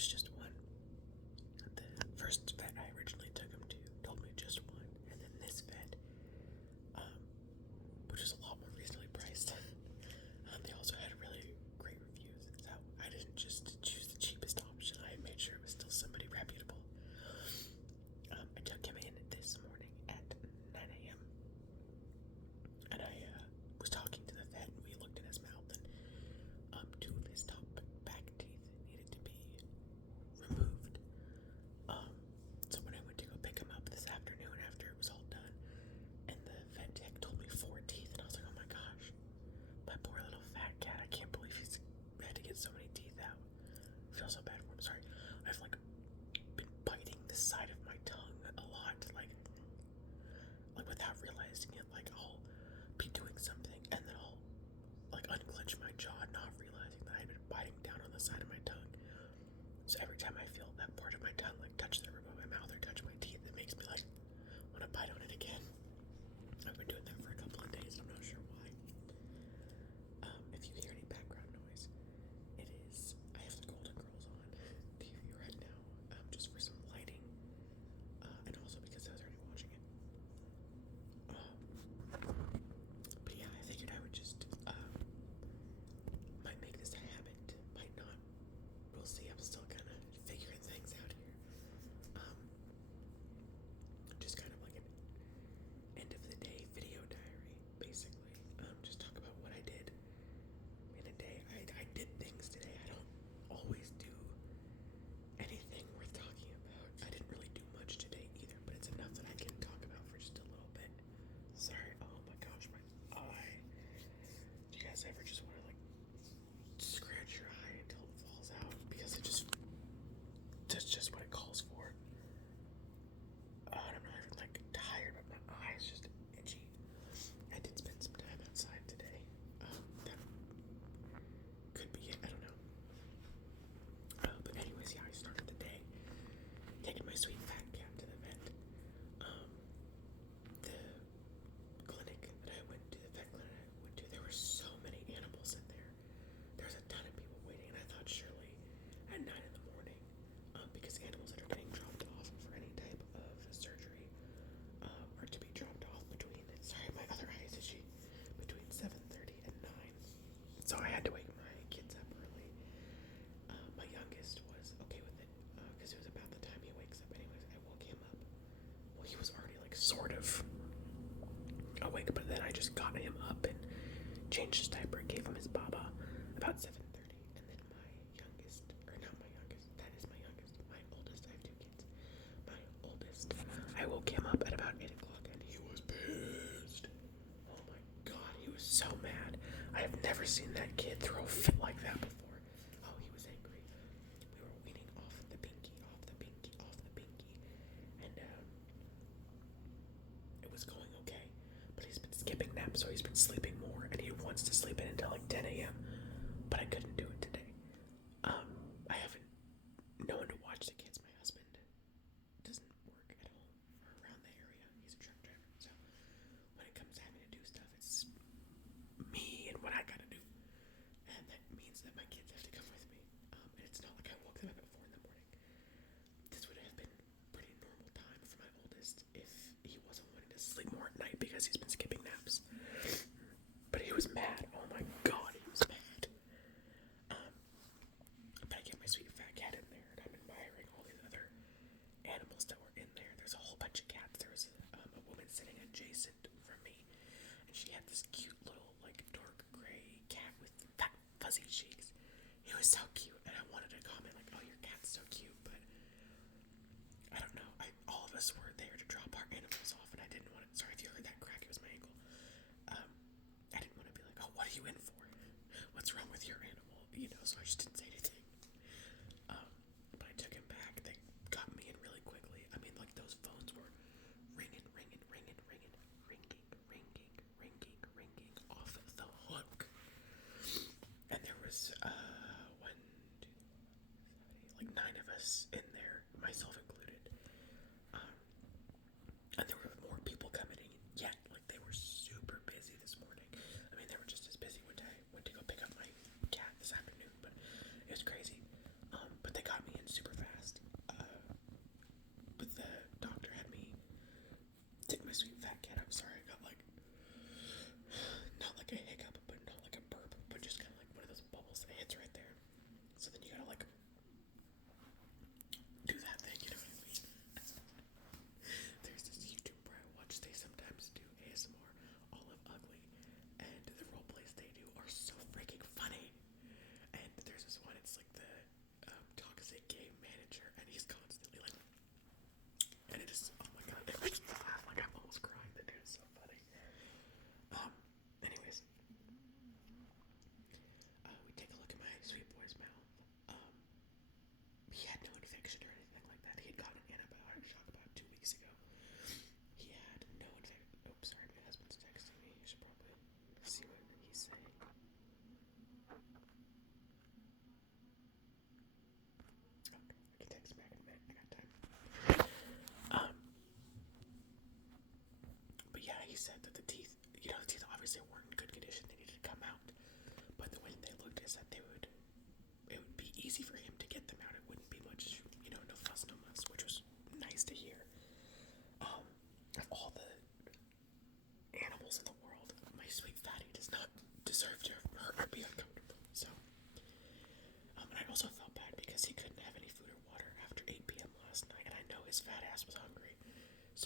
was just one. The first vet I originally took him to told me just one, and then this vet, which is a lot more reasonably priced. They also had really great reviews, so I didn't just choose the cheapest option. I made sure it was still somebody reputable. I took him in this morning at 9 a.m. and I was talking to the vet, and we looked in his mouth, and 2 of his top back teeth needed to be removed. So when I went to go pick him up this afternoon after it was all done, and the vet tech told me 4 teeth, and I was like, oh my gosh, my poor little fat cat, I can't believe he's had to get so many teeth out. I feel so bad for him. Sorry. I've been biting the side of my tongue a lot, like without realizing it. I'll be doing something and then I'll unclench my jaw, not realizing that I've been biting down on the side of my tongue. So every time I feel that part of my tongue touch the roof of my mouth or touch my teeth, it makes me want to bite on it again. I've been doing that for a couple of days. I'm not sure why. If you hear any background noise, it is I have the Golden Girls on TV right now, just for some lighting, and also because I was already watching it. But yeah, I figured I would just might make this a habit, might not. We'll see. I'm still kind of figuring things out here. Just kind of like an end of the day video diary, basically. Just talk about what I did in a day. I did things today. I don't always do anything worth talking about. I didn't really do much today either, but it's enough that I can talk about for just a little bit. Sorry. Oh my gosh, my eye. Do you guys ever just want to scratch your eye until it falls out? Because that's just what it calls for. I'm not even tired, but my eye is just itchy. I did spend some time outside today. That could be it. I don't know. But anyways, yeah, I started the day taking my sweet fat cat to the vet. The clinic that I went to, the vet clinic I went to, there were so many animals in there. There was a ton of people waiting, and I thought surely at 9 in the morning, because animals that are getting dropped off for any type of surgery are to be dropped off between 7:30 and 9. So I had to wake my kids up early. My youngest was okay with it, because it was about the time he wakes up anyways. I woke him up. Well, he was already sort of awake, but then I just got him up and changed his diaper, gave him his baba about 7:30, and then my youngest, or not my youngest, that is my youngest, my oldest, I have 2 kids, my oldest, I woke him up at about 8 o'clock, and he was pissed. Oh my god, he was so mad. I have never seen that kid throw a fit like that before. Oh, he was angry. We were weaning off the binky, and it was going okay, but he's been skipping naps, so he's been sleeping more, and he wants to sleep in until 10 a.m., but I couldn't do it today. I haven't no one to watch the kids. My husband doesn't work at home or around the area. He's a truck driver, so when it comes to having to do stuff, it's me and what I gotta do, and that means that my kids have to come with me. And it's not like I woke them up at 4 in the morning. This would have been pretty normal time for my oldest if he wasn't wanting to sleep more at night because he's been skipping naps. But he was mad. Oh my god, he was mad. But I get my sweet fat cat in there, and I'm admiring all these other animals that were in there. There's a whole bunch of cats. There was a woman sitting adjacent from me, and she had this cute little dark gray cat with fat fuzzy cheeks. He was so cute, and I wanted to comment oh, your cat's so cute, but I don't know. All of us were there to drop our animals off, and I didn't want to. Sorry if you heard that crack, it was my ankle. I didn't want to be oh, what are you in for? What's wrong with your animal? So I just didn't say anything. But I took him back. They got me in really quickly. I mean, those phones were ringing off the hook. And there was, 9 of us in there, myself included. And there were more people coming in yet. They were super busy this morning. I mean, they were just as busy when I went to go pick up my cat this afternoon, but it was crazy. But they got me in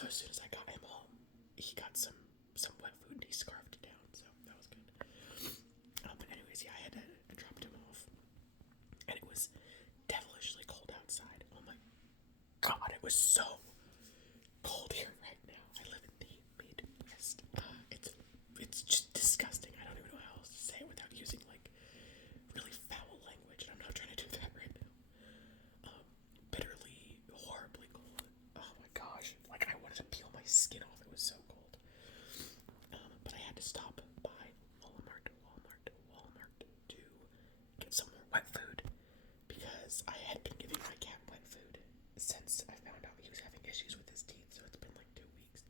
So as soon as I got him home, he got some wet food and he scarfed it down. So that was good. But anyways, yeah, I dropped him off, and it was devilishly cold outside. Oh my god, it was so cold here right now. I live in the Midwest. It's just disgusting. I don't even know how else to say it without using like really foul language, and I'm not trying to do that right now. Bitterly, horribly cold. Oh my gosh, like I wanted to peel my skin off. It was so cold. But I had to stop by Walmart to get some more wet food because I had been giving my cat wet food since I found out he was having issues with his teeth. So it's been like 2 weeks,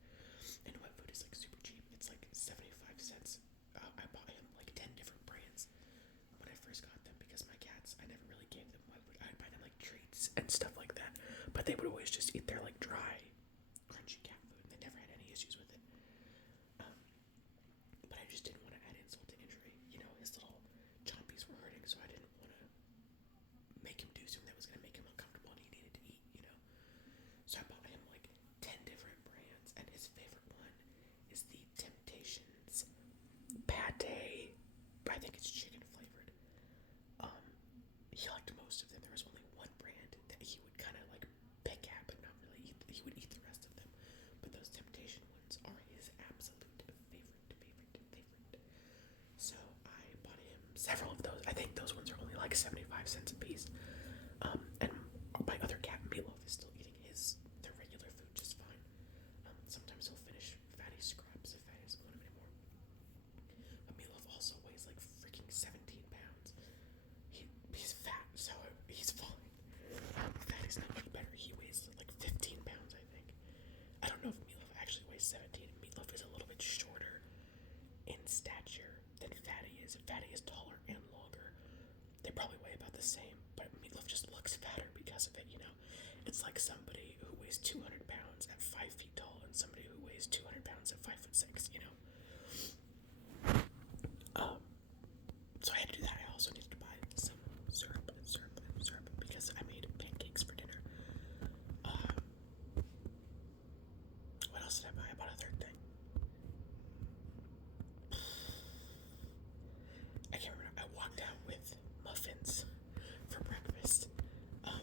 and wet food is like super cheap. It's like 75 cents. I bought him like 10 different brands when I first got them because my cats, I never really gave them wet food. I'd buy them like treats and stuff like that, but they would always just eat their like dry, crunchy cat food, and they never had any issues with it. But I just didn't want to add insult to injury. You know, his little chompies were hurting, so I didn't want to make him do something that was going to make him uncomfortable and he needed to eat, you know? So I bought him like 10 different brands, and his favorite one is the Temptations pate. I think it's chicken flavored. He liked most of them. There was only one brand that he would kind of like pick at, but not really eat. He would eat the rest of them. But those Temptation ones are his absolute favorite. So I bought him several of those. I think those ones are only like 75 cents a piece. And my other cat, Meatloaf, is still eating their regular food just fine. Sometimes he'll finish Fatty Scrubs if Fatty doesn't want him anymore. But Meatloaf also weighs like freaking 17 pounds. He's fat, so he's fine. Fatty's not much better. He weighs like 15 pounds, I think. I don't know if Meatloaf actually weighs 17. Meatloaf is a little bit shorter in stature than Fatty is. Fatty is taller and longer. They probably weigh about the same, but Meatloaf just looks fatter because of it, you know? It's like somebody who weighs 200 pounds at 5 feet tall and somebody who weighs 200 pounds at 5'6", you know? So I had to do that. I also needed to buy some syrup because I made pancakes for dinner. What else did I buy? I bought a third thing. I can't remember. I walked out with muffins for breakfast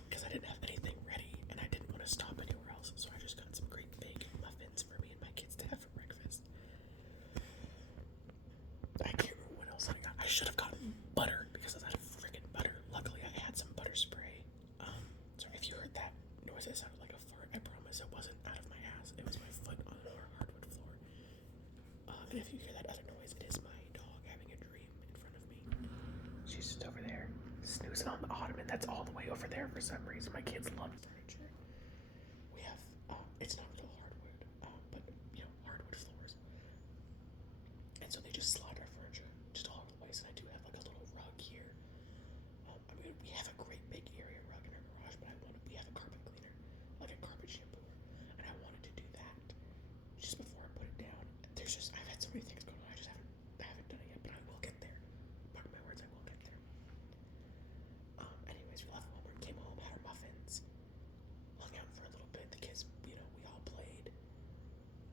because I didn't have anything ready and I didn't want to stop anywhere else. So I just got some great big muffins for me and my kids to have for breakfast. I can't remember what else I got. I should have gotten butter because I was out of freaking butter. Luckily, I had some butter spray. Sorry if you heard that noise. It sounded like a fart. I promise it wasn't out of my ass. It was my foot on our hardwood floor. And if you hear that other noise, it is my dog having a dream in front of me. She's just over there snoozing on the ottoman. That's all the way over there for some reason. My kids love furniture. We have, it's not real hardwood, but, you know, hardwood floors. And so they just slide our furniture just all over the place. And I do have like a little rug here. I mean, we have a great big area rug in our garage, but we have a carpet cleaner, like a carpet shampooer, and I wanted to do that just before I put it down. I've had so many things going on. I haven't done it yet, but I will get there. Pardon my words, I will get there. Anyways, we left Walmart, came home, had our muffins, hung out for a little bit. The kids, you know, we all played.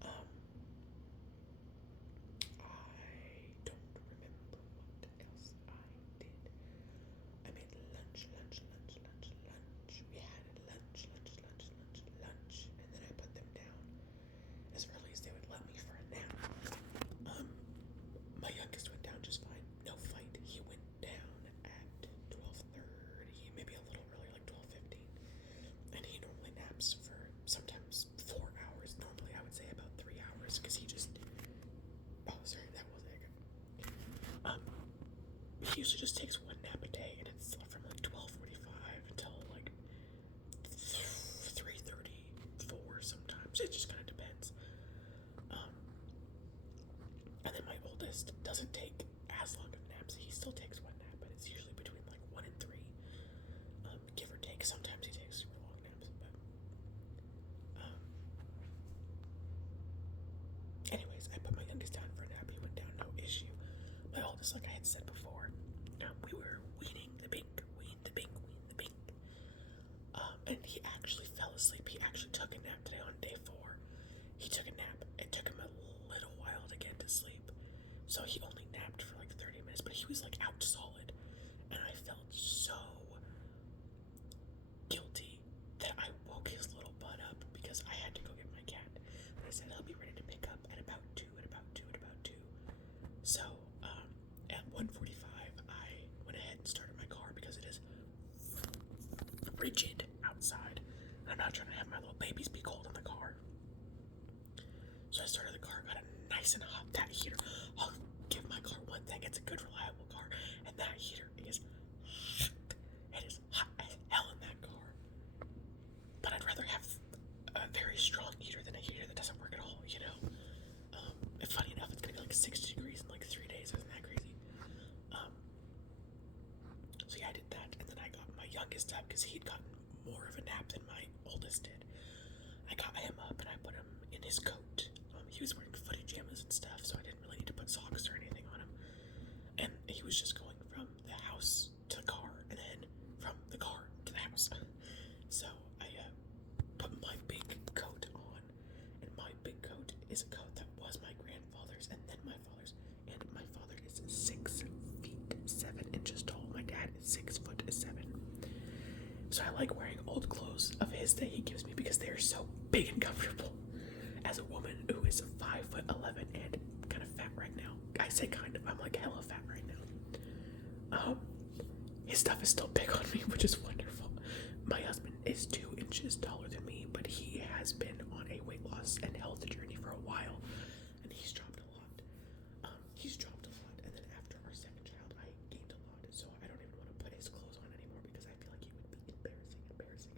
I don't remember what else I did. I made lunch. We had lunch, and then I put them down as early as they would let me for a nap. My youngest went down just fine, no fight. He went down at 12:30, maybe a little earlier, like 12:15, and he normally naps for sometimes 4 hours. Normally I would say about 3 hours because he just, oh sorry, that wasn't good. He usually just takes one nap a day, and it's from like 12:45 until like 3:34 sometimes. It just kind of depends. And then my oldest doesn't take as long of naps. He still takes one nap, but it's usually between like 1 and 3, give or take. Sometimes he takes super long naps, but anyways, I put my youngest down for a nap. He went down, no issue. My oldest, like I had said before, we were weaning the bink, and he actually fell asleep. He actually took a nap today on day 4, frigid outside. And I'm not trying to have my little babies be cold in the car. So I started the car, got it nice and hot. That heater, I'll give my car one thing, it's a good, reliable car. And that heater is hot. It is hot as hell in that car. But I'd rather have a very strong heater than a heater that doesn't work at all, you know? And funny enough, it's gonna be like 60 degrees in like 3 days. Isn't that crazy? So yeah, I did that. And then I got my youngest up because he'd gotten more of a nap than my oldest did. I got him up and I put him in his coat. He was wearing footy pajamas and stuff, so I didn't really need to put socks or anything on him. And he was just going from the house to the car, and then from the car to the house. So I put my big coat on, and my big coat is a coat that was my grandfather's, and then my father's. And my father is 6 feet 7 inches tall. My dad is 6 foot 7. So I like wearing old clothes of his that he gives me because they are so big and comfortable. As a woman who is 5'11" and kind of fat right now, I say kind of, I'm like hella fat right now. His stuff is still big on me, which is wonderful. My husband is 2 inches taller than me, but he has been on a weight loss and health journey for a while, and he's dropped a lot. And then after our second child, I gained a lot, so I don't even want to put his clothes on anymore because I feel like it would be embarrassing.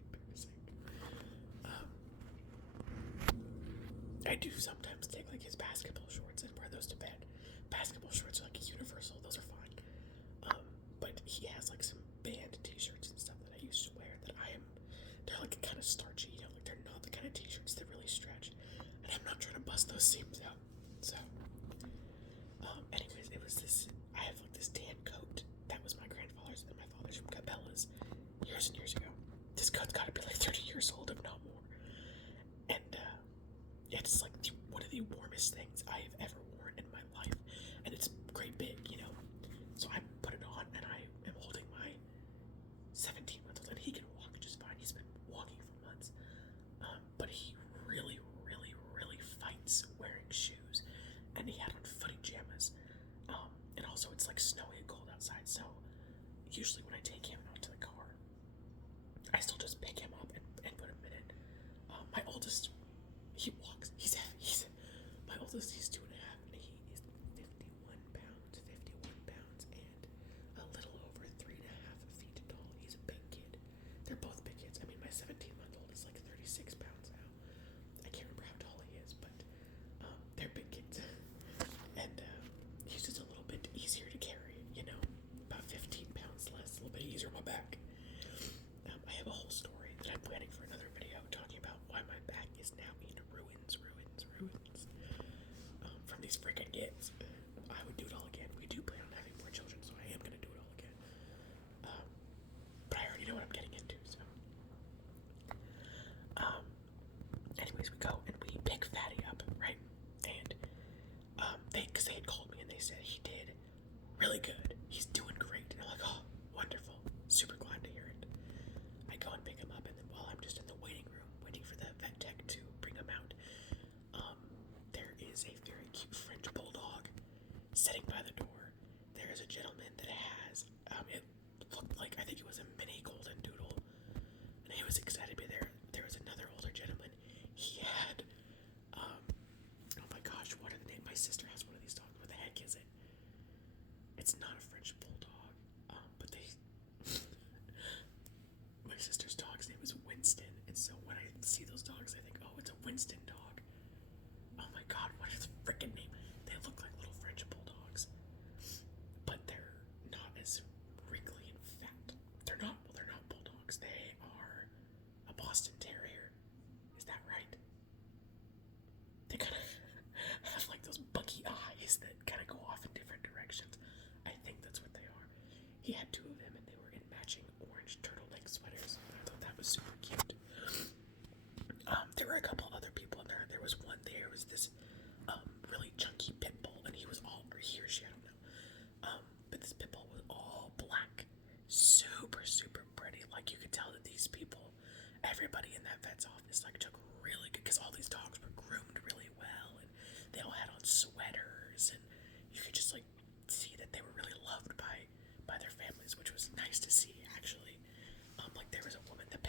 I do sometimes take like his basketball shorts and wear those to bed. Basketball shorts are like universal; those are fine. But he has like some band T-shirts and stuff that I used to wear that they're like kind of starchy, you know, like they're not the kind of T-shirts that really stretch, and I'm not trying to bust those seams out. So, anyways, it was this. I have like this tan coat that was my grandfather's and my father's from Cabela's years and years ago. This coat's got to be like 30 years old, if not more. And it's like one of the warmest things I have ever worn in my life, and it's great big, you know. So I put it on, and I am holding my 17-month-old, and he can walk just fine. He's been walking for months, but he really fights wearing shoes, and he had on footy pajamas, and also it's like snowy and cold outside. So usually when I take him out to the car, I still just pick him up and put him in it. My oldest, he walks. My oldest, he's 2.5, and he is 51 pounds, and a little over 3.5 feet tall. He's a big kid. They're both big kids. I mean, my 17-month-old is like 36 pounds now. I can't remember how tall he is, but they're big kids. And he's just a little bit easier to carry, you know, about 15 pounds less, a little bit easier on my back. I have a whole story that I'm planning for another video talking about why my back is now in ruins from these freaking kids. I would do it all again. We do plan on having more children, so I am going to do it all again. But I already know what I'm getting into, so. Anyways, we go and we pick Fatty up, right? And because they had called me and they said he did really good. He's doing great. And I'm like, oh, wonderful. Super glad to hear it. I go and pick him up, and then while I'm just in the waiting room, waiting for the vet tech to bring him out, there is a very cute French bulldog sitting by the door. There is a gentleman that has, it looked like, I think it was a mini golden doodle, and he was excited to be there. There was another older gentleman. He had, oh my gosh, what are the names? My sister has one of these dogs. What the heck is it? It's not a French bulldog, but my sister's dog's name is Winston, and so when I see those dogs, I think, oh, it's a Winston dog. Oh my god, what is the freaking name? They look like little French bulldogs, but they're not as wrinkly and fat. They're not bulldogs. They are a Boston Terrier. Is that right? They kind of have like those buggy eyes that kind of go off in different directions. I think that's what they are. He had 2 of them, and they were in matching orange turtleneck sweaters. I thought that was super cute. There were a couple other people in there. There was this really chunky pit bull, and he or she, I don't know. But this pit bull was all black, super pretty. Like, you could tell that these people, everybody in that vet's office, like, took really good, because all these dogs were groomed really well, and they all had on sweaters, and you could just like see that they were really loved by their families, which was nice to see, actually. Like, there was a woman that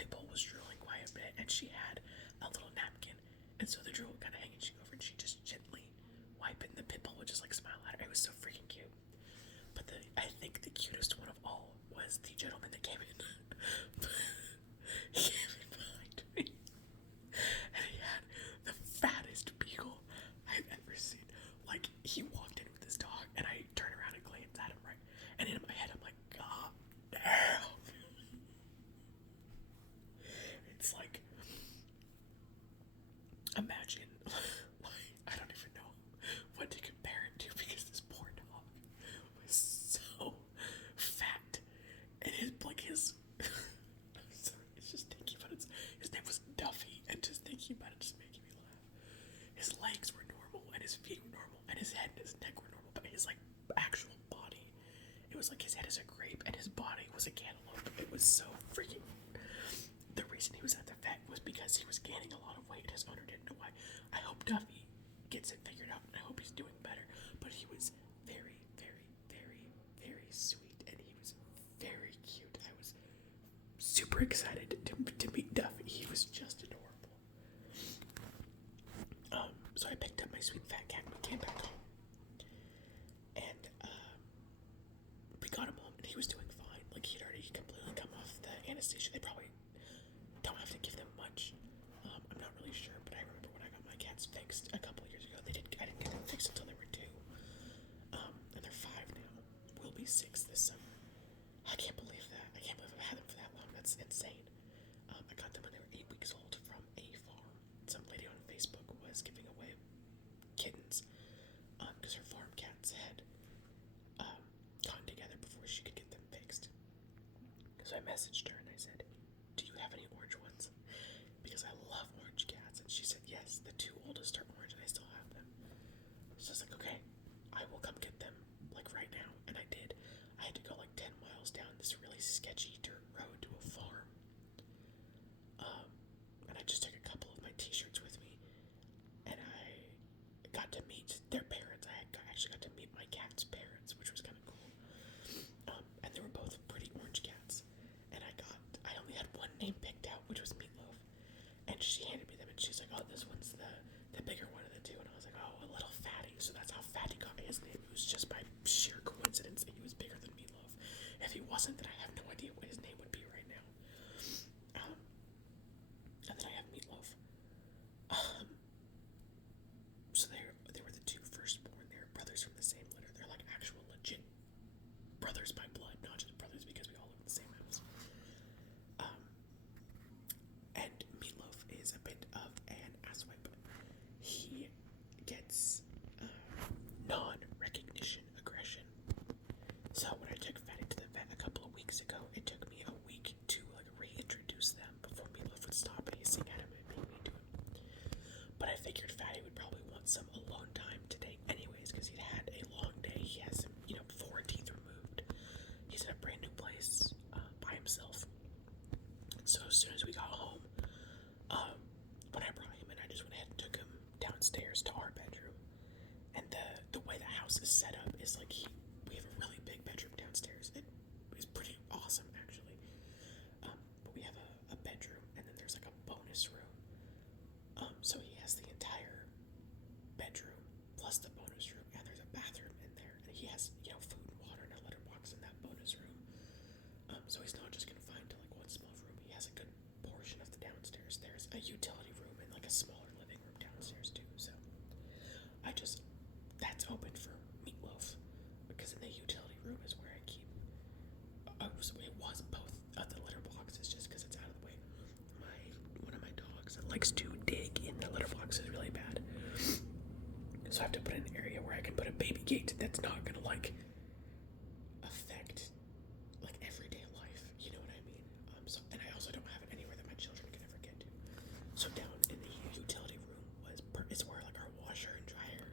legs were normal, and his feet were normal, and his head and his neck were normal, but his like actual body, it was like his head is a grape and his body was a cantaloupe. It was so freaking. The reason he was at the vet was because he was gaining a lot of weight. His owner didn't know why. I hope Duffy gets it figured out, and I hope he's doing better. But he was very, very, very, very sweet, and he was very cute. I was super excited to meet Duffy. He was just adorable. So I picked up my sweet fat cat and we came back home. And we got him home and he was doing fine. Like he'd already completely come off the anesthesia. They probably don't have to give them much. I'm not really sure, but I remember when I got my cats fixed a couple years ago. I didn't get them fixed until they were 2. And they're 5 now. We'll be 6 this summer. I can't believe that. I can't believe I've had them for that long. That's insane. I got them when they were 8 weeks old from a farm. Some lady on Facebook was giving away kittens because her farm cats had gotten together before she could get them fixed. So I messaged her and I said, "Do you have any orange ones?" Because I love orange cats. And she said, "Yes, the 2 oldest are orange and I still have them." So I was like, "Okay, I will come get them like right now." And I did. I had to go like 10 miles down this really sketchy dirt road to a farm. And I just took a couple of my t-shirts with me. And I got to meet their parents. Actually got to meet my cat's parents, which was kind of cool. And they were both pretty orange cats. And I only had one name picked out, which was Meatloaf. And she handed me them, and she's like, "Oh, this one's the bigger one of the 2." And I was like, "Oh, a little fatty." So that's how Fatty got his name. It was just by sheer coincidence that he was bigger than Meatloaf. If he wasn't, then I have no idea what his name would be right now. And then I have Meatloaf. So they were the 2 firstborn. They're brothers from the same litter. They're like actual legit brothers by blood, not just brothers because we all live in the same house. And Meatloaf is a bit of an asswipe. He gets non-recognition aggression. So when I took Fatty to the vet a couple of weeks ago, it took me a week to like reintroduce them before Meatloaf would stop hissing at him and being mean to him. But I figured Fatty would probably want some alone time today anyways, because he'd had a long day. He has, 4 teeth removed. He's in a brand new place by himself. So as soon as we got home, when I brought him in, I just went ahead and took him downstairs to our bedroom. And the way the house is set up is like we have a really big bedroom downstairs. It is pretty awesome actually. But we have a bedroom, and then there's like a bonus room. So he has the entire bedroom plus the bonus room, and there's a bathroom in there. And he has, food and water and a litter box in that bonus room. So he's not just confined to like one small room. He has a good portion of the downstairs. There's a utility room and like a smaller living room downstairs too. So that's open for Meatloaf, because in the utility room is where I keep. It was both of the litter boxes just because it's out of the way. One of my dogs that likes to dig in the litter boxes really bad. So I have to put in an area where I can put a baby gate that's not gonna like affect like everyday life. You know what I mean? And I also don't have it anywhere that my children can ever get to. So down in the utility room is where like our washer and dryer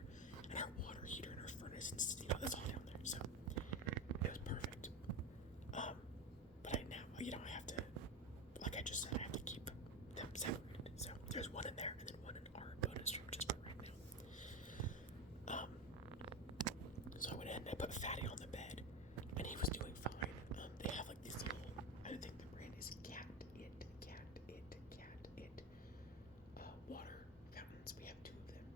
and our water heater and our furnace and that's all down there. So it was perfect. But I have to, like I just said, I have to keep them separated. So there's one in there and then one in our bonus room just for right now. So I went ahead and I put Fatty on the bed, and he was doing fine. They have like these little, I think the brand is Cat It, water fountains. We have 2 of them.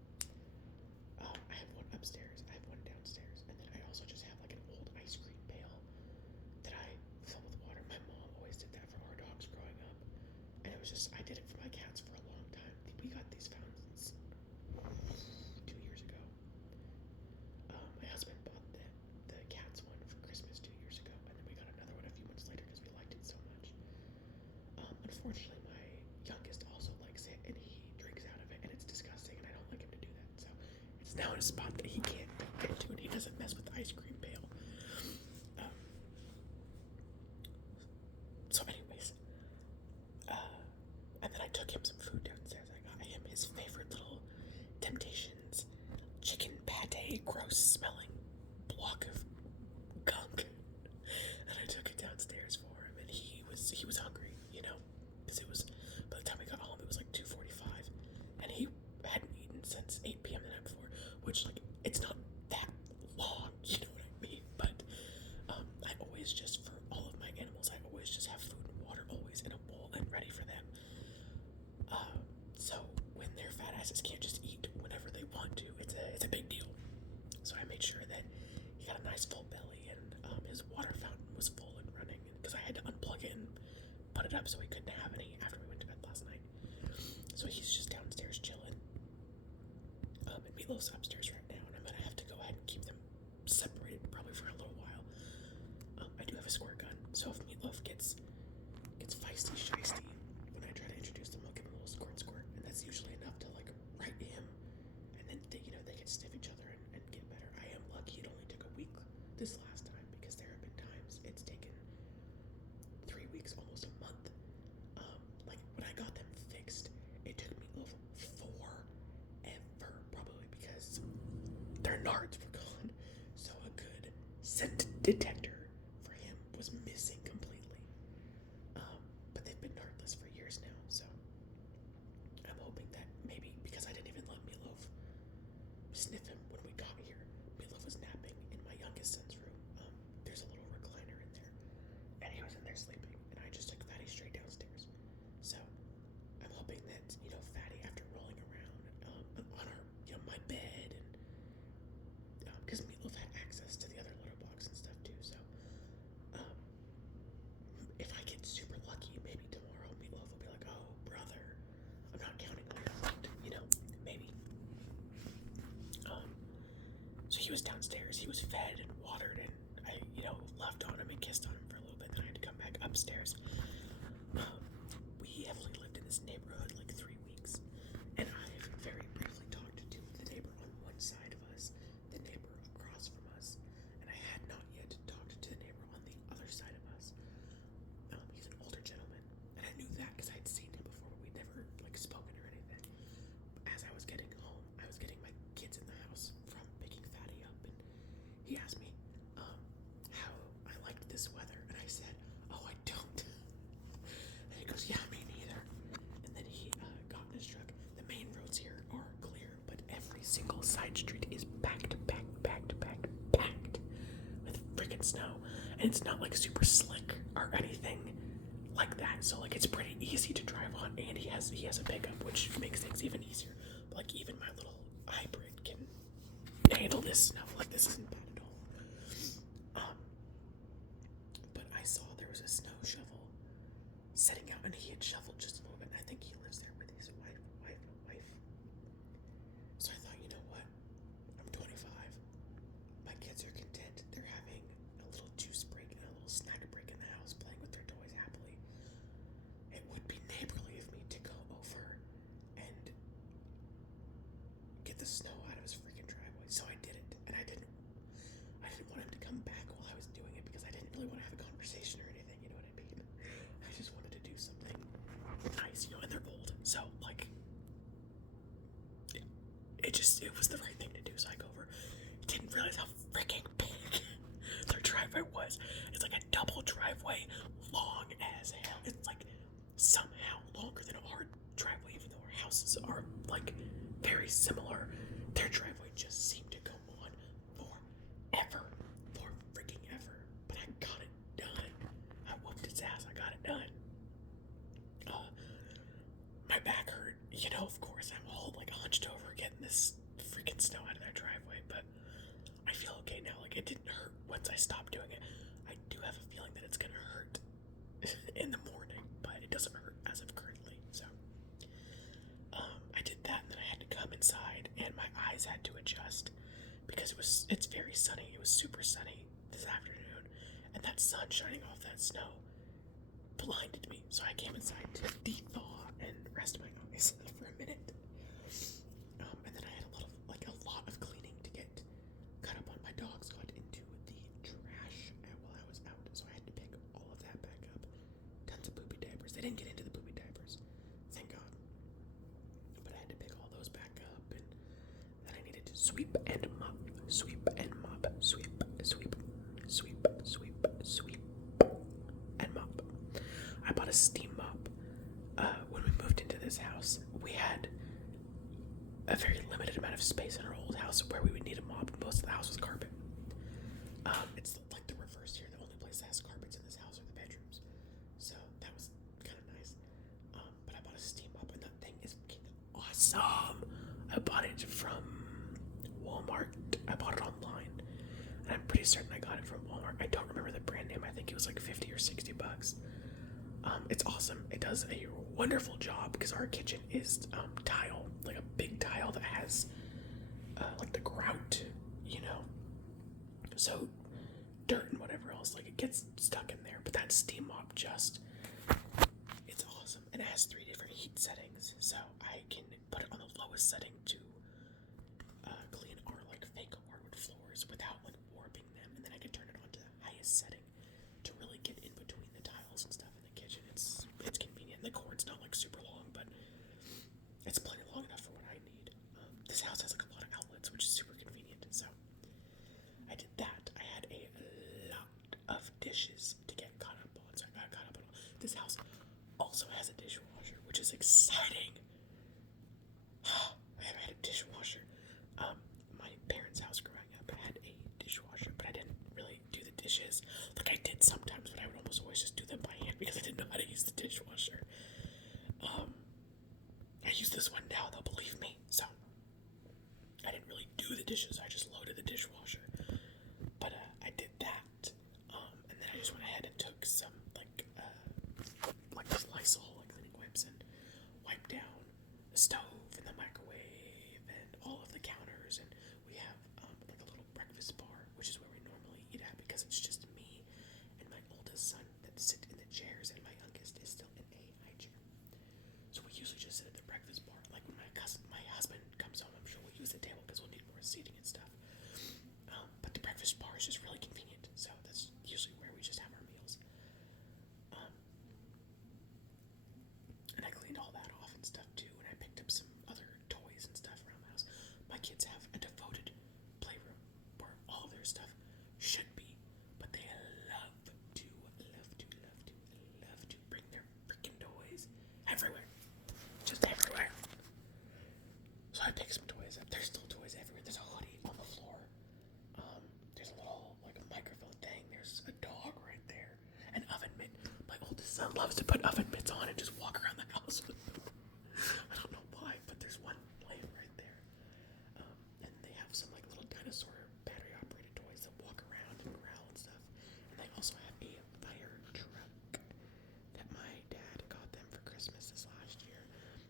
I have one upstairs, I have one downstairs, and then I also just have like an old ice cream pail that I fill with water. My mom always did that for our dogs growing up, and I did it for my cats for a long time. We got these fountains 2 years ago. My husband bought the cat's one for Christmas 2 years ago, and then we got another one a few months later because we liked it so much. Unfortunately, my youngest also likes it, and he drinks out of it, and it's disgusting, and I don't like him to do that. So it's now in a spot that he can't get to, and he doesn't mess with the ice cream pail. So anyways, and then I took him some food downstairs. I got him his favorite little Temptation bought it up so we couldn't have any after we went to bed last night. So he's just downstairs chilling. And Meatloaf's upstairs right now, and I'm gonna have to go ahead and keep them separated probably for a little while. I do have a squirt gun, so if Meatloaf gets feisty shisty when I try to introduce them, I'll give him a little squirt, and that's usually enough to like right him, and then they can sniff each other and get better. I am lucky it only took a week this last time, because there have been times it's taken 3 weeks, almost a month. Like when I got them fixed, it took Meatloaf forever, probably because their nards were gone. So a good scent detector for him was missing completely. But they've been nardless for years now, so I'm hoping that maybe, because I didn't even let Meatloaf sniff him when we got here. Meatloaf was napping in my youngest son's room. There's a little recliner in there, and he was in there sleeping, and I just took Fatty straight downstairs. So I'm hoping that, Fatty, after rolling around on our, my bed, and because Meatloaf had access to the other litter box and stuff too, so if I get super lucky, maybe tomorrow Meatloaf will be like, oh, brother, I'm not counting on your foot, maybe. So he was downstairs, he was fed and watered, and I, loved on him and kissed on him for a little bit, then I had to come back upstairs. We have only lived in this neighborhood like 3 weeks, and I've very briefly talked to the neighbor on one side of us, the neighbor across from us, and I had not yet talked to the neighbor on the other side of us. He's an older gentleman, and I knew that because I'd seen him before, but we'd never spoken or anything. As I was getting home, I was getting my kids in the house from picking Fatty up, and he asked me how I liked this weather, and I said, oh, I don't. And he goes, yeah, me neither. And then he got in his truck. The main roads here are clear, but every single side street is packed with freaking snow. And it's not like super slick or anything like that, so like it's pretty easy to drive on, and he has a pickup, which makes things even easier. But like even my little hybrid can handle this snow. Like this isn't bad at all. But I saw there was a snow shovel setting out, and he had shoveled just a little bit, and I think he lives there with his wife. So I thought, you know what? I'm 25. My kids are content. They're having a little juice break and a little snack break in the house, playing with their toys happily. It would be neighborly of me to go over and get the snow out of his freaking driveway. So I did it, and I didn't want him to come back while I was doing it, because I didn't really want to have a conversation or anything, you know what I mean? I just wanted to do something nice, and they're old, so like it was the right thing to do. So I go over. Didn't realize how freaking big their driveway was. It's like a double driveway, long as hell. It's like somehow longer than our driveway, even though our houses are like very similar. Their driveway just seemed to go on for freaking ever. But I got it done. I whooped its ass. I got it done. My back hurt. Of course, I'm all like hunched over getting this freaking snow out of that driveway, but I feel okay now. Like it didn't hurt once I stopped doing it. I do have a feeling that it's gonna hurt in the morning, but it doesn't hurt as of currently. So I did that, and then I had to come inside, and my eyes had to adjust because it's very sunny. It was super sunny this afternoon, and that sun shining off that snow blinded me. So I came inside to de-thaw and rest my eyes for a minute. And then I had a lot of cleaning to get cut up on. My dogs got into the trash while I was out, so I had to pick all of that back up. Tons of poopy diapers. They didn't get into the poopy diapers, thank God. But I had to pick all those back up, and then I needed to sweep and mop, sweep and mop, sweep and mop. I bought a steam mop. When we moved into this house, we had a very limited amount of space in our old house where we would need a mop. Most of the house was carpet. It's like the reverse here. The only place that has carpets in this house are the bedrooms. So that was kind of nice. But I bought a steam mop, and that thing is awesome. I bought it from Walmart. I bought it online, and I'm pretty certain I got it from Walmart. I don't remember the brand name. I think it was like $50 or $60. It's awesome. It does a wonderful job because our kitchen is tile, like a big tile that has like the grout, you know. So dirt and whatever else, like it gets stuck in there. But that steam mop it's awesome. And it has 3 different heat settings, so I can put it on the lowest setting to clean our like fake hardwood floors without like warping them, and then I can turn it on to the highest setting to really get in between the tiles and stuff in the kitchen. It's convenient. And the cord's not like super long, but it's plenty long enough for what I need. This house has like a lot of outlets, which is super convenient. So I did that. I had a lot of dishes to get caught up on, so I got caught up on all. This house also has a dishwasher, which is exciting. I haven't had a dishwasher. My parents' house growing up had a dishwasher, but I didn't really do the dishes. Like I did sometimes, but I would almost always just do them by hand because I didn't know how to use the dishwasher. I use this one now, they'll believe me. So I didn't really do the dishes. I just loaded the dishwasher. But I did that, and then I just went ahead and took some like Lysol, like cleaning wipes, and wiped down the stove and the microwave and all of the counters. And we have like a little breakfast bar, which is where we normally eat at because it's just me and my oldest son that sit in the chairs, and my youngest is still in a high chair. So we usually just sit at the breakfast bar. Like when my husband comes home, I'm sure we'll use the table because we'll need more seating and stuff. But the breakfast bar is just really convenient, so that's usually where we just have our meals. And I cleaned all that off and stuff too, and I picked up some other toys and stuff around the house. My kids have a devoted playroom where all of their stuff should be, but they love to bring their freaking toys everywhere. Just everywhere. So I picked some toys up. There's still toys everywhere. There's a hoodie on the floor. There's a little like a microphone thing. There's a dog right there. An oven mitt. My oldest son loves to put oven mitts on and just walk around the house with them. I don't know why, but there's one laying right there. And they have some like little dinosaur battery operated toys that walk around and growl and stuff. And they also have a fire truck that my dad got them for Christmas this last year.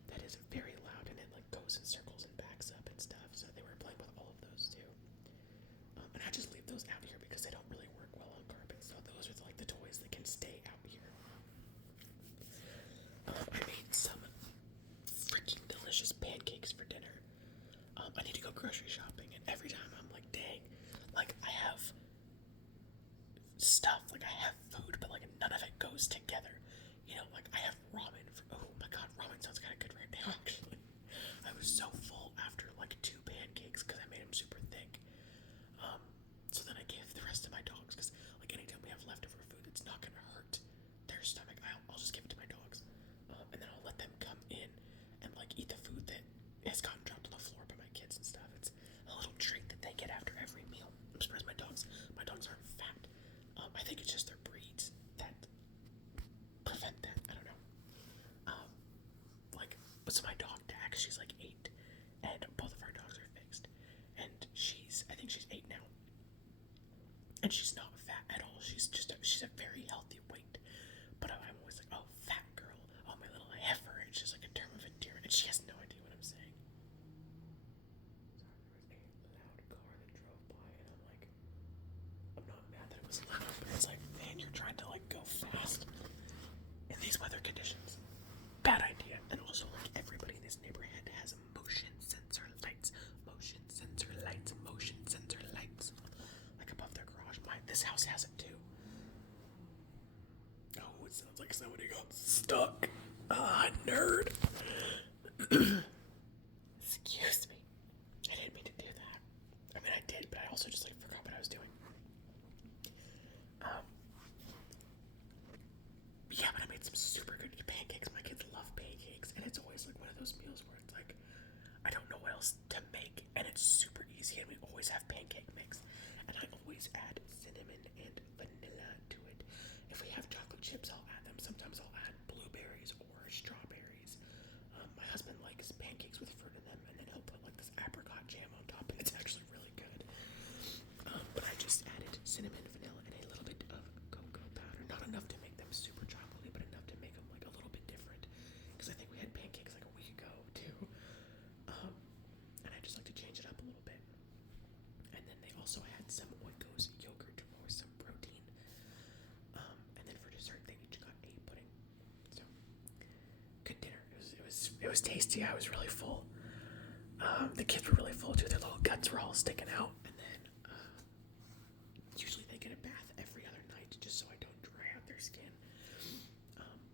That is very loud, and it like goes in circles and backs up and stuff. So they were playing with all of those too. And I just leave those out here because they don't really work well on carpet. So those are like the toys that can stay out here. I made some freaking delicious pancakes for dinner. I need to go grocery shopping, and every time I'm like, dang, like I have stuff, like I have food, but like none of it goes together. You know, like I have ramen. Oh my god, ramen sounds kind of good right now, actually. I was so full after like 2 pancakes because I made them super thick. So then I gave the rest to my dogs because like anytime we have leftover food, it's not gonna hurt their stomach. I'll just give it to my dogs, and then I'll let them come in and like eat the food that has gotten dropped on the floor by my kids and stuff. It's a little treat that they get after every meal. I'm surprised my dogs aren't fat. I think it's just their breeds that prevent that. I don't know. So my dog Dax, she's like 8, and both of our dogs are fixed, and I think she's 8 now, and she's not fat at all. She's a very healthy weight, but I'm always like, oh, fat girl, oh, my little heifer. It's just like a term of endearment, and she has no idea what I'm saying. Sorry, there was a loud car that drove by, and I'm like, I'm not mad that it was loud, but it's like, man, you're trying to like go fast in these weather conditions. Bad idea. And also, like, everybody in this neighborhood has motion sensor lights, like above their garage. This house has it too. Oh, it sounds like somebody got stuck. Ah, nerd. Excuse me. I didn't mean to do that. I mean, I did, but I also just like forgot what I was doing. Yeah, but I made some super good pancakes. My kids love pancakes, and it's always like one of those meals where it's like, I don't know what else to make, and it's super easy, and we always have pancake mix, and I always add cinnamon and vanilla to it. If we have chocolate chips, I'll add them. Sometimes I'll add blueberries or strawberries. My husband likes pancakes with fruit in them, and then he'll put like this apricot jam on top, and it's actually really good. But I just added cinnamon, vanilla, and a little bit of cocoa powder. Not enough to make them super chocolatey, but enough to make was tasty. I was really full. The kids were really full too. Their little guts were all sticking out. And then usually they get a bath every other night just so I don't dry out their skin.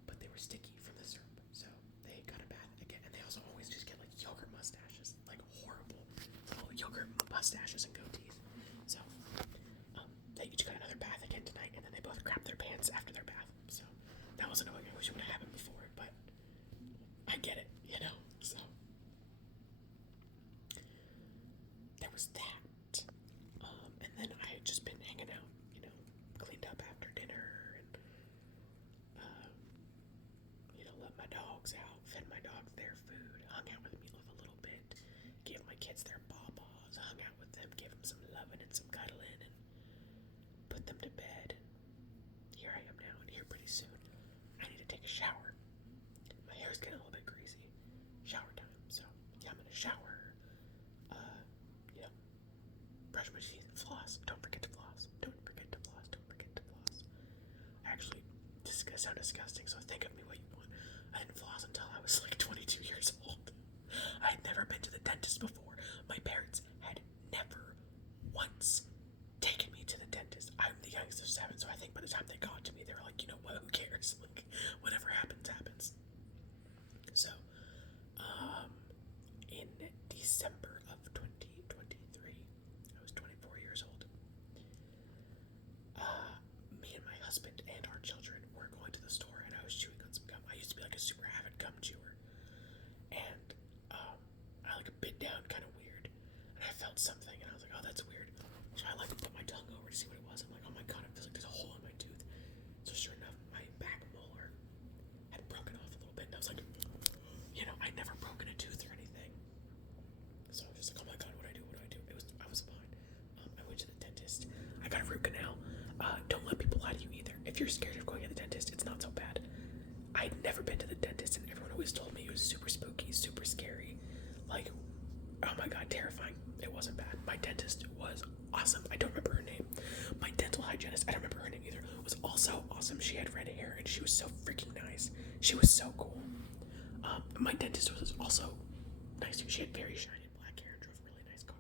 But they were sticky from the syrup, so they got a bath again. And they also always just get like yogurt mustaches, like horrible yogurt mustaches and goatees. So they each got another bath again tonight, and then they both crapped their pants after their bath. So that was annoying. I wish it would have happened before, but I get it, you know. So there was that. And then I had just been hanging out, you know, cleaned up after dinner, and you know, let my dogs out, fed my dogs their food, hung out with Meatloaf a little bit, gave my kids their bawbaws, hung out with them, gave them some loving and some cuddling, and put them to bed. Here I am now, and here pretty soon I need to take a shower. My hair is getting a little bit greasy. Shower time. So yeah, I'm gonna shower. You know, brush my teeth, floss. Don't forget to floss. Don't forget to floss. Don't forget to floss. Actually, this is gonna sound disgusting, so think of me what you want. I didn't floss until I was like 22 years old. I had never been to the dentist before. My parents had never once taken me to the dentist. I'm the youngest of 7, so I think by the time they got to me, they were like, you know what, who cares? Like, whatever happens, happens. So, in December of 2023, I was 24 years old. Me and my husband and our children were going to the store, and I was chewing on some gum. I used to be like a super avid gum chewer, and I like bit down kind of weird, and I felt something, and I was like, oh, that's weird. So I like put my tongue over to see what it was. I'm like, oh my god, it feels like there's a hole in my tooth. So sure enough, my back molar had broken off a little bit, and I was like, you know, I'd never broken a tooth or anything. So I was just like, oh my god, what do I do? What do I do? I was fine. I went to the dentist. I got a root canal. Don't let people lie to you either. If you're scared of going to the dentist, it's not so bad. I'd never been to the dentist, and everyone always told me it was super spooky, super scary. Like, oh my god, terrifying. It wasn't bad. My dentist was awesome. I don't remember her name. My dental hygienist, I don't remember her name either, was also awesome. She had red hair, and she was so freaking nice. She was so cool. My dentist was also nice too. She had very shiny black hair and drove a really nice car.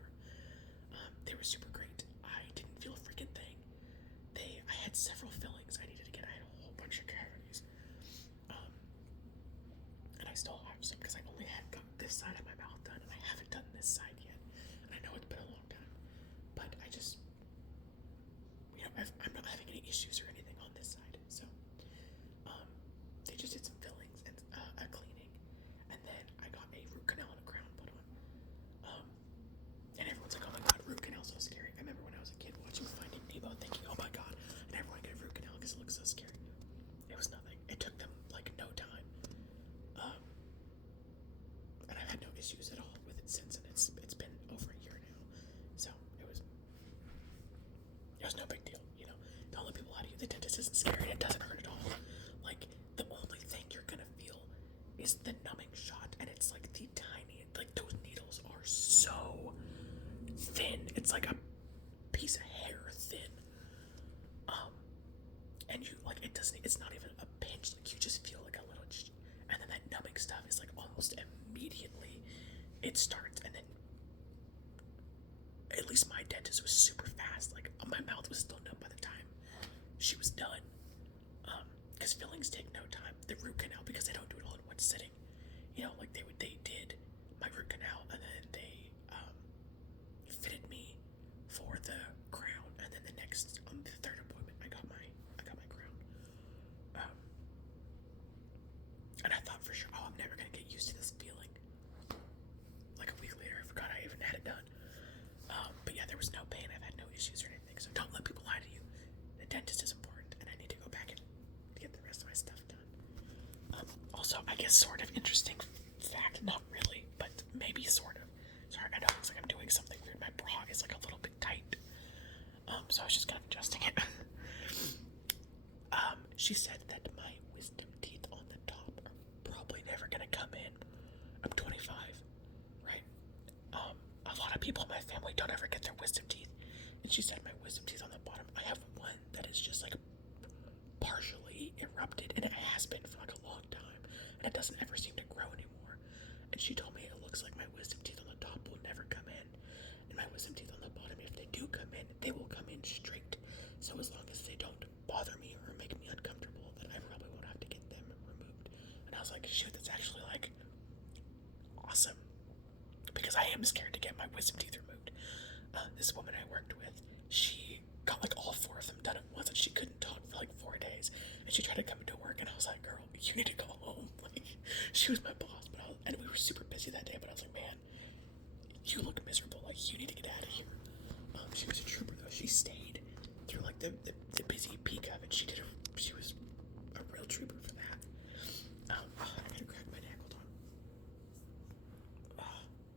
They were super great. I didn't feel a freaking thing. I had several fillings I needed to get. I had a whole bunch of cavities. And I still have some because I only had got this side of my mouth done, and I haven't done this side yet. And I know it's been a long time, but I just, you know, I'm not having any issues or anything on this side. So, they just did some fillings and a cleaning, and then I got a root canal and a crown put on. And everyone's like, oh my god, root canal's so scary. I remember when I was a kid watching Finding Nemo thinking, oh my god, and everyone get a root canal because it looks so scary. It was nothing. It took them like no time. And I've had no issues at all with it since, and it's been over a year now. So it was no big deal, you know. Don't let people lie to you. The dentist isn't scary. It doesn't hurt at all. Like, the only thing you're gonna feel is the numbing shot, and it's like the tiny, like those needles are so thin. It's like a piece of hair thin. And you like it doesn't. It's not even a pinch. Like, you just feel like a little, and then that numbing stuff is like almost immediately it starts, and then at least my dentist was super fast. Like, my mouth was still numb by the time she was done. Because fillings take no time. The root canal, because they don't do it all in one sitting. You know, like they did my root canal, and then they fitted me for the crown, and then the next on the third appointment, I got my crown. And I thought for sure, oh, I'm never gonna get used to this feeling. Like a week later, I forgot I even had it done. But yeah, there was no pain. I've had no issues or anything. So don't let people lie to you. The dentist is important, and I need to go back and get the rest of my stuff done. Also, I guess sort of interesting fact, not really, but maybe sort of. Sorry, I know it looks like I'm doing something weird. My bra is like a little bit tight. So I was just kind of adjusting it. She said that my wisdom teeth on the top are probably never gonna come in. I'm 25, right? A lot of people in my family don't ever get their wisdom teeth. And she said my wisdom teeth on the bottom, I have one that is just like partially erupted, and it has been for like a long time, and it doesn't ever seem to grow anymore. And she told me it looks like my wisdom teeth on the top will never come in, and my wisdom teeth on the bottom, if they do come in, they will come in straight. So as long as they don't bother me or make me uncomfortable, then I probably won't have to get them removed. And I was like, shoot, that's actually like awesome, because I am scared to get my wisdom teeth removed. This woman I worked with, she got like all 4 of them done at once, and she couldn't talk for like 4 days. And she tried to come into work, and I was like, girl, you need to go home. Like, she was my boss, and we were super busy that day. But I was like, man, you look miserable. Like, you need to get out of here. She was a trooper though. She stayed through like the busy peak of it. She was a real trooper for that. I gotta crack my neck. Hold on.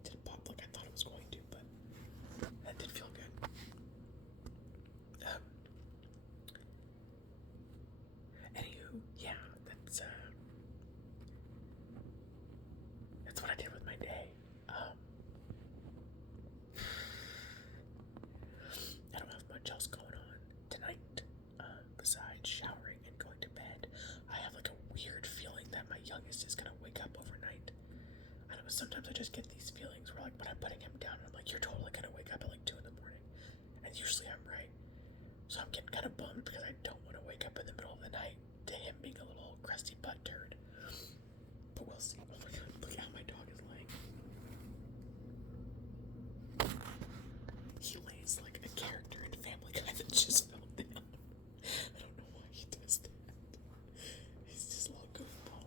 Didn't pop like I thought it was going to, but that did feel good. Anywho, yeah, that's what I did with my day. I don't have much else going on tonight, besides showering and going to bed. I have like a weird feeling that my youngest is gonna wake up overnight. I don't know, sometimes I just get these feelings where like when I'm putting him down, I'm like, you're totally gonna wake up at like 2 in the morning. And usually I'm right. So I'm getting kind of bummed because I don't want to wake up in the middle of the night to him being a little crusty butt turd. But we'll see. Oh my god, look at how my dog is laying. He lays like a character in Family Guy that just fell down. I don't know why he does that. He's just a little goofball.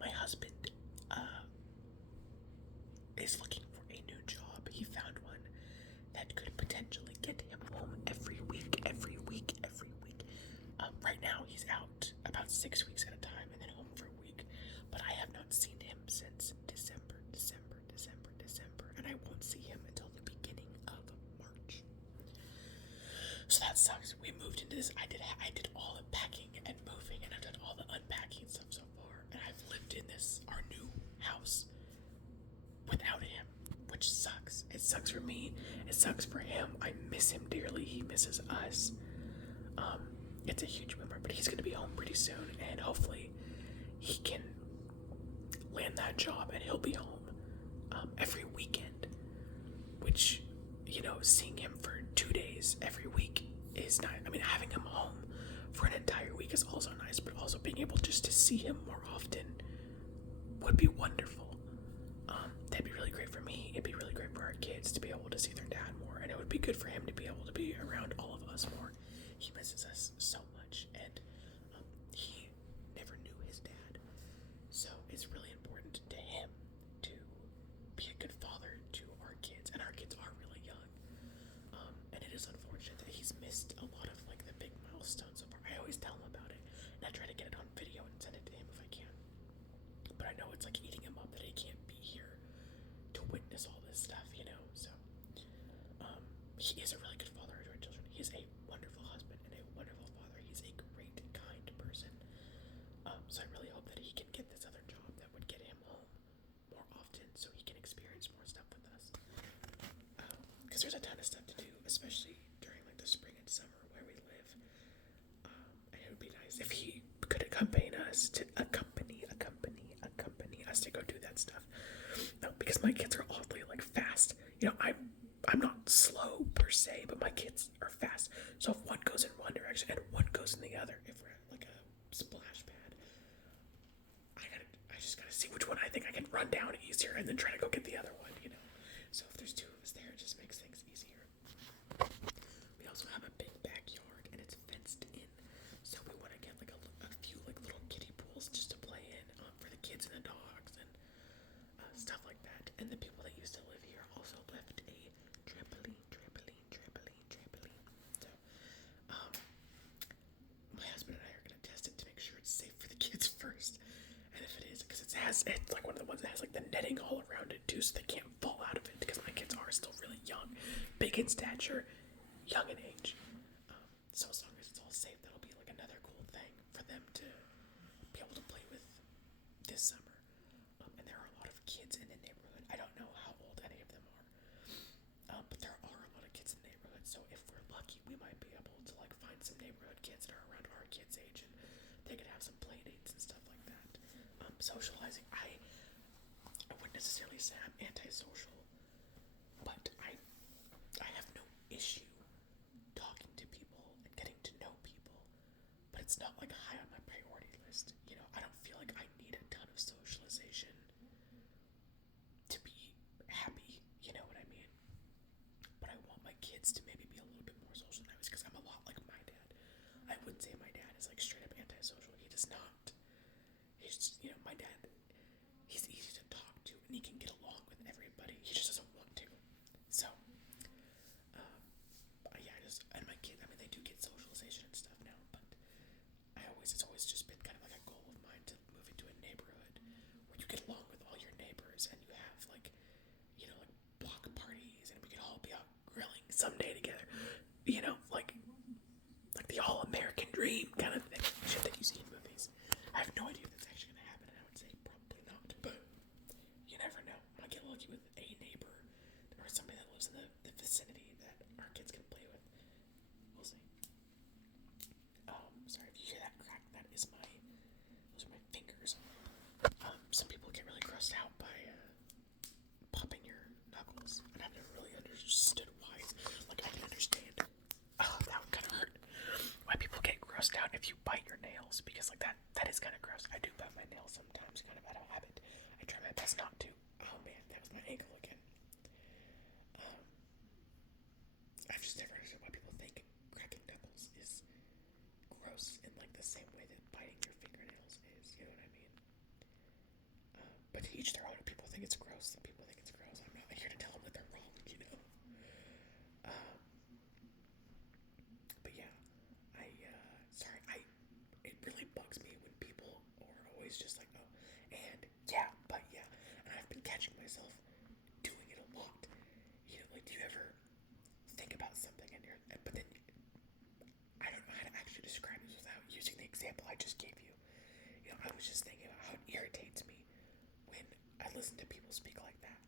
My husband is looking for a new job. He found one that could potentially get him home every week. Right now he's out about 6 weeks at a time and then home for a week. But I have not seen him since December, and I won't see him until the beginning of March. So that sucks. We moved into this. I did all the packing and moving, and I've done all the unpacking stuff so far, and I've lived in our new house without him, which sucks. It sucks for me. It sucks for him. I miss him dearly. He misses us. It's a huge bummer, but he's gonna be home pretty soon, and hopefully he can land that job and he'll be home every weekend, which, seeing him for 2 days every week is nice. I mean, having him home for an entire week is also nice, but also being able just to see him more often would be wonderful. That'd be really great for me. It'd be really great for our kids to be able to see their dad more, and it would be good for him to be able to be around all of us more. He misses us so much, and he never knew his dad, so it's really important to him to be a good father to our kids, and our kids are really young. And it is unfortunate that he's missed a lot of like the big milestones so far. I always tell him about it, and I try to get it on video and send it to him if I can. But I know it's like eating him up that he can't be here to witness all this stuff, So he is a really good father to our children. He is a wonderful husband and a wonderful father. He's a great, kind person. So I really hope that he can get this other job that would get him home more often, so he can experience more stuff with us. Because there's a ton of stuff to do, especially during like the spring and summer where we live. And it would be nice if he could accompany us to go do that stuff. Because my kids are oddly like fast. I'm not slow per se, but my kids are fast. So if one goes in one direction and one goes in the other, if we're at like a splash pad, I just gotta see which one I think I can run down easier and then try to go get the other one, So if there's 2 of us there, it just makes things easier. We also have a big backyard and it's fenced in, so we want to get like a few like little kiddie pools just to play in for the kids and the dogs and stuff like that. And the people that used to live here also left a trampoline. So, my husband and I are gonna test it to make sure it's safe for the kids first. And if it is, because it's like one of the ones that has like the netting all around it too, so they can't fall out of it. Because my kids are still really young, big in stature, young in age. So as long as it's all safe, that'll be like another cool thing for them to be able to play with this summer. And there are a lot of kids in the neighborhood. I don't know how old any of them are, but there are a lot of kids in the neighborhood. So if we're lucky, we might be able to like find some neighborhood kids that are around our kids' age, and they could have some play dates and stuff like that. So socializing. I wouldn't necessarily say I'm antisocial, but I have no issue talking to people and getting to know people, but it's not like high on my priority list. You know, I don't feel like I need a ton of socialization to be happy. You know what I mean? But I want my kids to maybe be a little bit more social than I was, because I'm a lot like my dad. I wouldn't say my dad is like straight up antisocial. He does not. He's just, you know, my dad, he's easy to talk to and he can get along with everybody. He just doesn't want to. So, yeah, and my kids, I mean, they do get socialization and stuff now, but it's always just been kind of like a goal of mine to move into a neighborhood where you get along with all your neighbors and you have like, you know, like block parties and we can all be out grilling someday together. You know, like the all-American dream kind of thing. Shit that you see in movies. I have no idea if that's actually going to happen, and I would say probably not, but you never know. I might get lucky with a neighbor or somebody that lives in the vicinity that our kids can play with. We'll see. Sorry if you hear that crack. Those are my fingers. Some people get really grossed out by popping your knuckles, and I've never really understood why. Like, I can understand. Oh, that would kind of hurt. Why people get grossed out if you bite your nails, because like that is kind of gross. I do bite my nails sometimes, kind of out of habit. I try my best not to. Oh man, that was my ankle again. I've just never understood why people think cracking knuckles is gross in like the same way that biting your fingernails is. You know what I mean? But to each their own. People think it's gross. Some people think it's gross. I'm not here to tell them that they're wrong. You know. But yeah, it really bugs me when people are always just like, oh, and yeah, but yeah, and I've been catching myself doing it a lot. You know, like, do you ever think about something but then, I don't know how to actually describe this without using the example I just gave you. You know, I was just thinking about how it irritates me when I listen to people speak like that.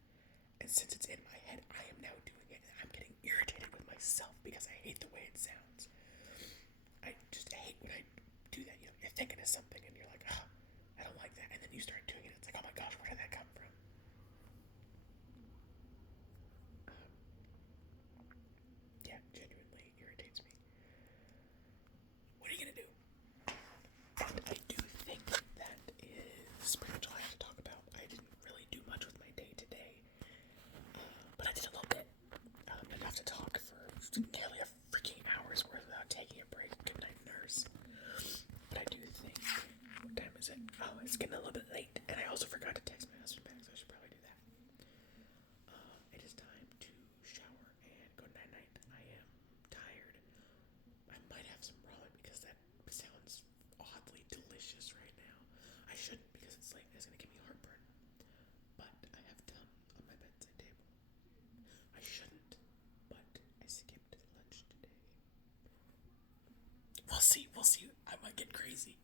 And since it's in my head, I am now doing it, and I'm getting irritated with myself because I hate the way it sounds. I hate when I do that. You know, you're thinking of something and you're like, oh, I don't like that. And then you start doing it. It's like, oh my gosh, where did that come from? Yeah, genuinely irritates me. What are you going to do? And I do think that is pretty much all I have to talk about. I didn't really do much with my day today. But I did a little bit. Enough to talk for nearly a freaking hour's worth without taking a break. Good night, nurse. But I do think, what time is it? Oh, it's getting a little bit late. And I also forgot to text my husband back, so I should probably do that. It is time to shower and go night-night. I am tired. I might have some ramen because that sounds oddly delicious right now. I shouldn't because it's late and it's going to give me heartburn. But I have Tom on my bedside table. I shouldn't, but I skipped lunch today. We'll see. I might get crazy.